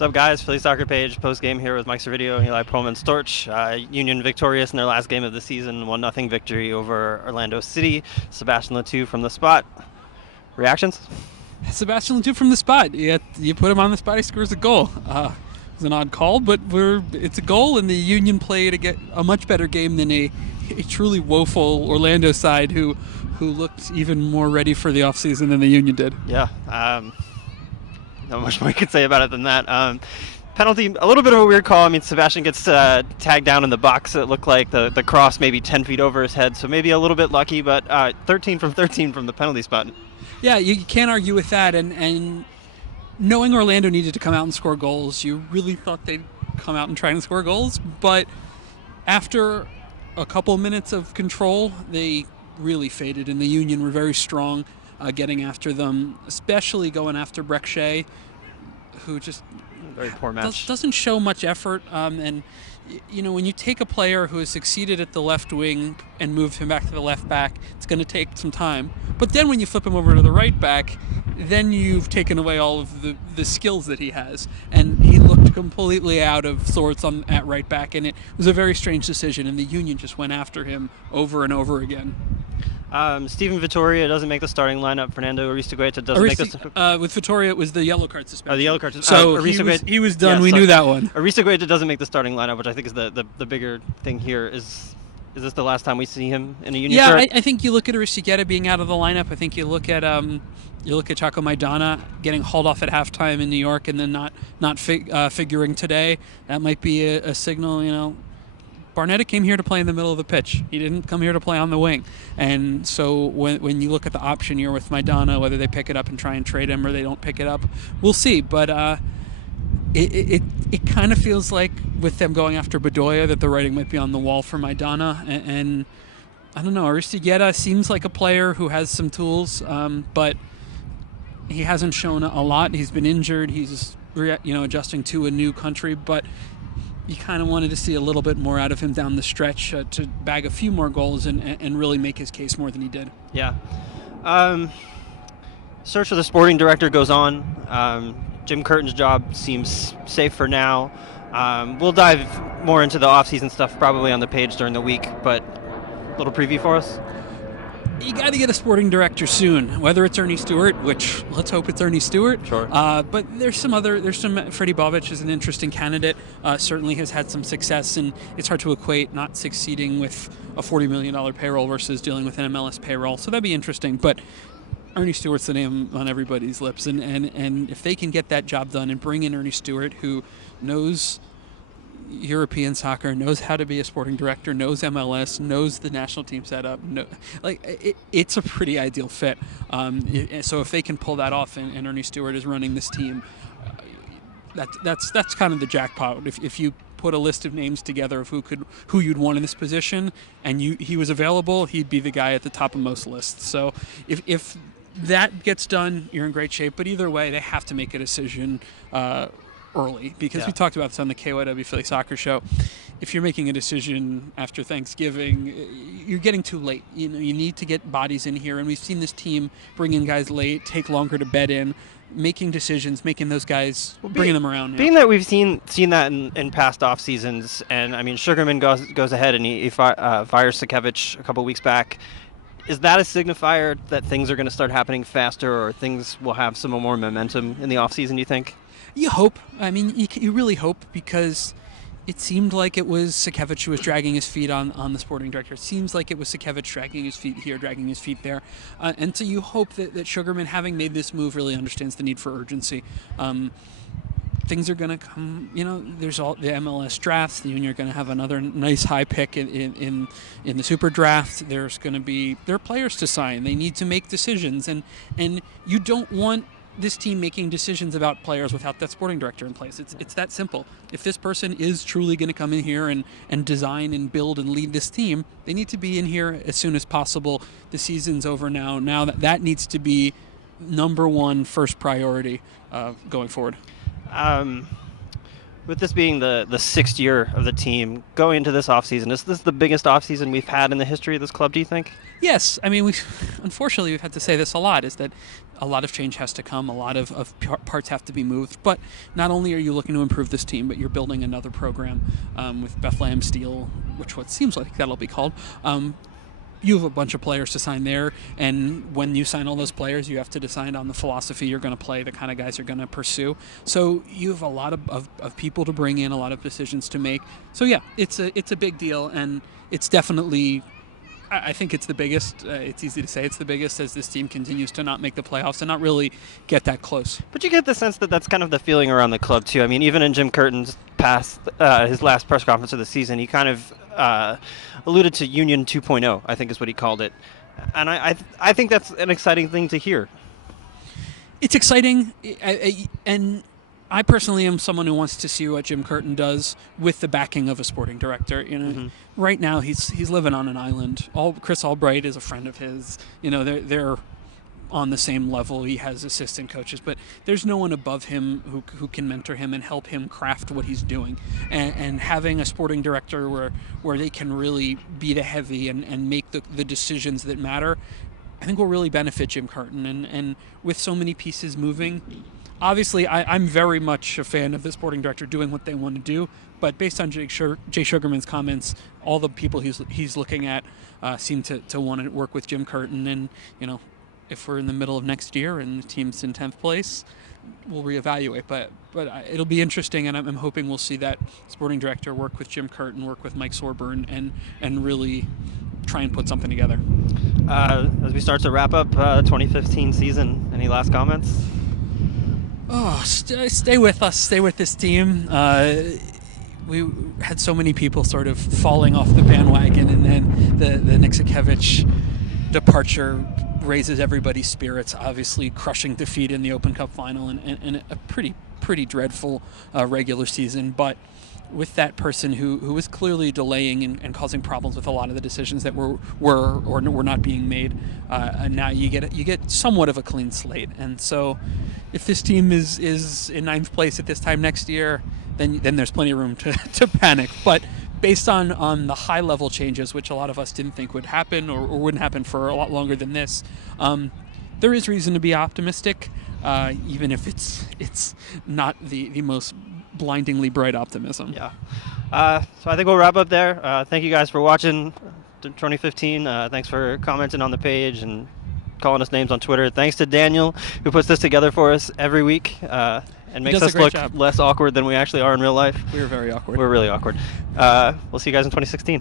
What's up, guys? Philly Soccer Page post-game here with Mike Servideo, Eli Storch. Union victorious in their last game of the season, 1-0 victory over Orlando City. Sebastian Letou from the spot. Reactions? Sebastian Letou from the spot. You put him on the spot, he scores a goal. It's an odd call, but it's a goal, and the Union played a much better game than a truly woeful Orlando side who looked even more ready for the offseason than the Union did. Yeah. Not much more you could say about it than that. Penalty, a little bit of a weird call. I mean, Sebastian gets tagged down in the box. It looked like the cross maybe 10 feet over his head, so maybe a little bit lucky, but 13 from 13 from the penalty spot. Yeah, you can't argue with that. And knowing Orlando needed to come out and score goals, you really thought they'd come out and try and score goals. But after a couple minutes of control, they really faded, and the Union were very strong. Getting after them, especially going after Breck Shea, who just very poor match. Doesn't show much effort. And when you take a player who has succeeded at the left wing and move him back to the left back, it's going to take some time. But then when you flip him over to the right back, then you've taken away all of the skills that he has, and he looked completely out of sorts at right back, and it was a very strange decision. And the Union just went after him over and over again. Steven Vittoria doesn't make the starting lineup. Fernando Aristeguieta doesn't make the... with Vittoria, it was the yellow card suspension. The yellow card suspension. So he was done. Yeah, we knew that one. Aristeguieta doesn't make the starting lineup, which I think is the bigger thing here. Is this the last time we see him in a Union shirt? Yeah, I think you look at Aristeguieta being out of the lineup. I think you look at Chaco Maidana getting hauled off at halftime in New York and then not figuring today. That might be a signal, Barnetta came here to play in the middle of the pitch. He didn't come here to play on the wing. And so when you look at the option here with Maidana, whether they pick it up and try and trade him or they don't pick it up, we'll see. But it kind of feels like with them going after Bedoya that the writing might be on the wall for Maidana. And I don't know, Aristeguieta seems like a player who has some tools, but he hasn't shown a lot. He's been injured. He's adjusting to a new country, but you kind of wanted to see a little bit more out of him down the stretch to bag a few more goals and really make his case more than he did. Yeah. Search for the sporting director goes on. Jim Curtin's job seems safe for now. We'll dive more into the off-season stuff probably on the page during the week, but a little preview for us. You got to get a sporting director soon, whether it's Ernie Stewart, which let's hope it's Ernie Stewart. Sure. But there's some Freddie Bobic is an interesting candidate, certainly has had some success, and it's hard to equate not succeeding with a $40 million payroll versus dealing with an MLS payroll. So that'd be interesting. But Ernie Stewart's the name on everybody's lips, and if they can get that job done and bring in Ernie Stewart, who knows European soccer, knows how to be a sporting director, knows MLS, knows the national team setup, it's a pretty ideal fit. So if they can pull that off and Ernie Stewart is running this team, that's kind of the jackpot. If you put a list of names together of who you'd want in this position and he was available, he'd be the guy at the top of most lists. So if that gets done, you're in great shape. But either way, they have to make a decision early, because we talked about this on the KYW Philly Soccer Show. If you're making a decision after Thanksgiving, you're getting too late. You need to get bodies in here, and we've seen this team bring in guys late, take longer to bed in, making decisions, making those guys, bringing them around. Being that we've seen that in past off seasons, and I mean Sugarman goes ahead and he fires Sakevich a couple weeks back. Is that a signifier that things are going to start happening faster, or things will have some more momentum in the off season? Do you think? You hope. I mean, you really hope, because it seemed like it was Sakevich who was dragging his feet on the sporting director. It seems like it was Sakevich dragging his feet here, dragging his feet there. And so you hope that Sugarman, having made this move, really understands the need for urgency. Things are going to come, there's all the MLS drafts. The Union are going to have another nice high pick in the Super Draft. There are players to sign. They need to make decisions. And you don't want this team making decisions about players without that sporting director in place. It's that simple. If this person is truly going to come in here and design and build and lead this team, they need to be in here as soon as possible. The season's over now. Now that needs to be number one, first priority going forward. With this being the sixth year of the team, going into this offseason, is this the biggest offseason we've had in the history of this club, do you think? Yes, I mean, we unfortunately we've had to say this a lot. Is that a lot of change has to come, a lot of parts have to be moved. But not only are you looking to improve this team, but you're building another program with Bethlehem Steel, which what seems like that'll be called. You have a bunch of players to sign there, and when you sign all those players, you have to decide on the philosophy you're going to play, the kind of guys you're going to pursue. So you have a lot of people to bring in, a lot of decisions to make. So yeah, it's a big deal, and it's definitely. I think it's the biggest. It's easy to say it's the biggest as this team continues to not make the playoffs and not really get that close. But you get the sense that that's kind of the feeling around the club too. I mean, even in Jim Curtin's his last press conference of the season, he kind of alluded to Union 2.0. I think is what he called it, and I think that's an exciting thing to hear. It's exciting, and I personally am someone who wants to see what Jim Curtin does with the backing of a sporting director. Right now he's living on an island. Chris Albright is a friend of his. They're on the same level. He has assistant coaches, but there's no one above him who can mentor him and help him craft what he's doing. And having a sporting director where they can really be the heavy and make the decisions that matter, I think will really benefit Jim Curtin. And with so many pieces moving, obviously I'm very much a fan of the sporting director doing what they want to do. But based on Jay Sugarman's comments, all the people he's looking at seem to want to work with Jim Curtin. And if we're in the middle of next year and the team's in 10th place, we'll reevaluate. But it'll be interesting, and I'm hoping we'll see that sporting director work with Jim Curtin, work with Mike Sorburn, and really try and put something together. As we start to wrap up 2015 season, any last comments? Oh, stay with us. Stay with this team. We had so many people sort of falling off the bandwagon, and then the Nixikiewicz departure raises everybody's spirits. Obviously, crushing defeat in the Open Cup final and a pretty dreadful regular season. But with that person who was clearly delaying and causing problems with a lot of the decisions that were not being made, and now you get somewhat of a clean slate. And so, if this team is in 9th place at this time next year, then there's plenty of room to panic. But based on the high level changes, which a lot of us didn't think would happen or wouldn't happen for a lot longer than this, there is reason to be optimistic, even if it's not the most blindingly bright optimism. Yeah. So I think we'll wrap up there. Thank you guys for watching 2015. Thanks for commenting on the page and calling us names on Twitter. Thanks to Daniel, who puts this together for us every week. And makes us look less awkward than we actually are in real life. We were very awkward. We're really awkward. We'll see you guys in 2016.